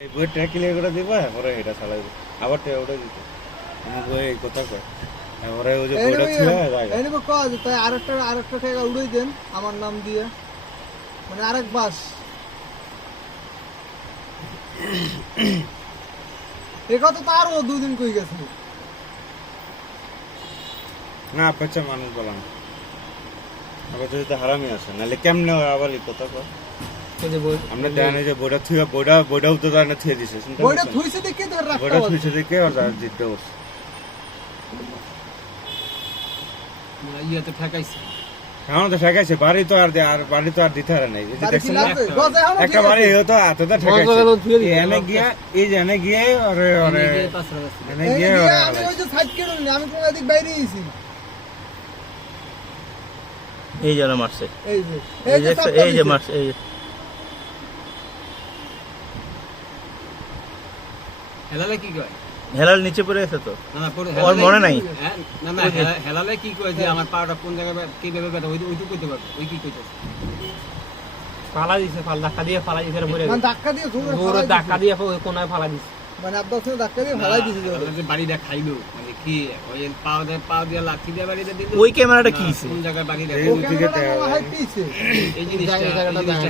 এই বই track clear করে দিবা পরে এটা চালাই আবার ট্রে ওটা দিতে আমি বই এই কথা কয় পরে ওই যে বইটা ছিল জায়গা এই নিবো কাজ তাই আরেকটা টাকা উড়াই দেন আমার নাম দিয়ে মানে আরেক বাস এই কথা তো আরো 2 দিন কই গেছে না বাচ্চা মানুষ বলাম আবার যদি তো হারামি আছে নাহলে কেমনে আবার এই কথা কয় আমরা জানি যে বইটা থুয়া বইটাও তো জানা থুয়ে দিছে বইটা থুইছে দেখে তো রাখতে বইটা থুইছে দেখে আর জিততে বসে ইয়াতে ঠেকাইছে এখন তো ঠেকাইছে বাড়ি তো আর বাড়ি তো আর দিতে হারে নাই দেখছেন না একটা বাড়ি হতো এতটা ঠেকাইছে এনে গিয়া এই যে এনে গিয়ে ওরে ওরে এনে গিয়ে ওরে আমি ওই যে সাইড কেন আমি কোন দিক বাইরে আইছি এই যে মারছে এই এই যে মারছে এই হেলালে কি কয় হেলাল নিচে পড়ে গেছে তো না না পড়ে ওর মনে নাই না না হেলালে কি কয় যে আমার পাটা কোন জায়গায় কি ভাবে ব্যথা ওইটুকু কইতে পারবে ওই কি কইতে ফালা দিছে ধাক্কা দিয়ে ফালা দিছে পড়ে মানে ধাক্কা দিয়ে জোরে ধাক্কা দিয়ে কোনায় ফালা দিছে মানে আব্বাস ধাক্কা দিয়ে ফালাই দিছে যে বাড়িটা খাইলো মানে কি ওই পাও দিয়ে লাঠি দিয়ে বাড়িটা দিল ওই ক্যামেরাটা কি ছিল কোন জায়গায় বাড়িটা ও ক্যামেরাটা হাই পিছে এই জিনিসটা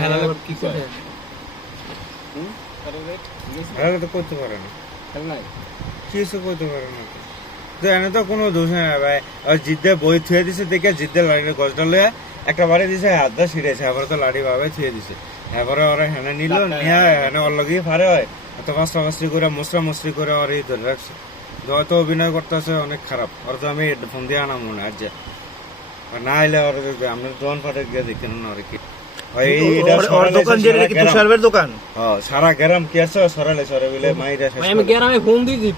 হেলালে কি কয় আরে তো করতে পারে না হেলালে কিছু করতে পারে না তো এনে তো কোনো দোষ নেই ভাই আর জিদ্দে বই থুয়ে দিছে দেখে জিদ্দের লাড়ির গছটা লয়ে একটা বাড়ি দিছে হাতটা ছিঁড়েছে এবার তো লাড়ি ভাবে থুয়ে দিছে এবারে ওরা হেনে নিল নিয়ে হেনে ওর লগেই পারে হয় এত মাস্টার করে মুসরি করে ওর এই ধরে রাখছে হয়তো অভিনয় করতেছে অনেক খারাপ ওর তো আমি ফোন দিয়ে আনা মনে আর যে না এলে ওর আমরা দোকান পাটে গিয়ে দেখেন না ওর কি দোকান সারা গ্রাম কি আছে সরালে সরে বলে মাইরা আমি গ্রামে ফোন দিয়েছি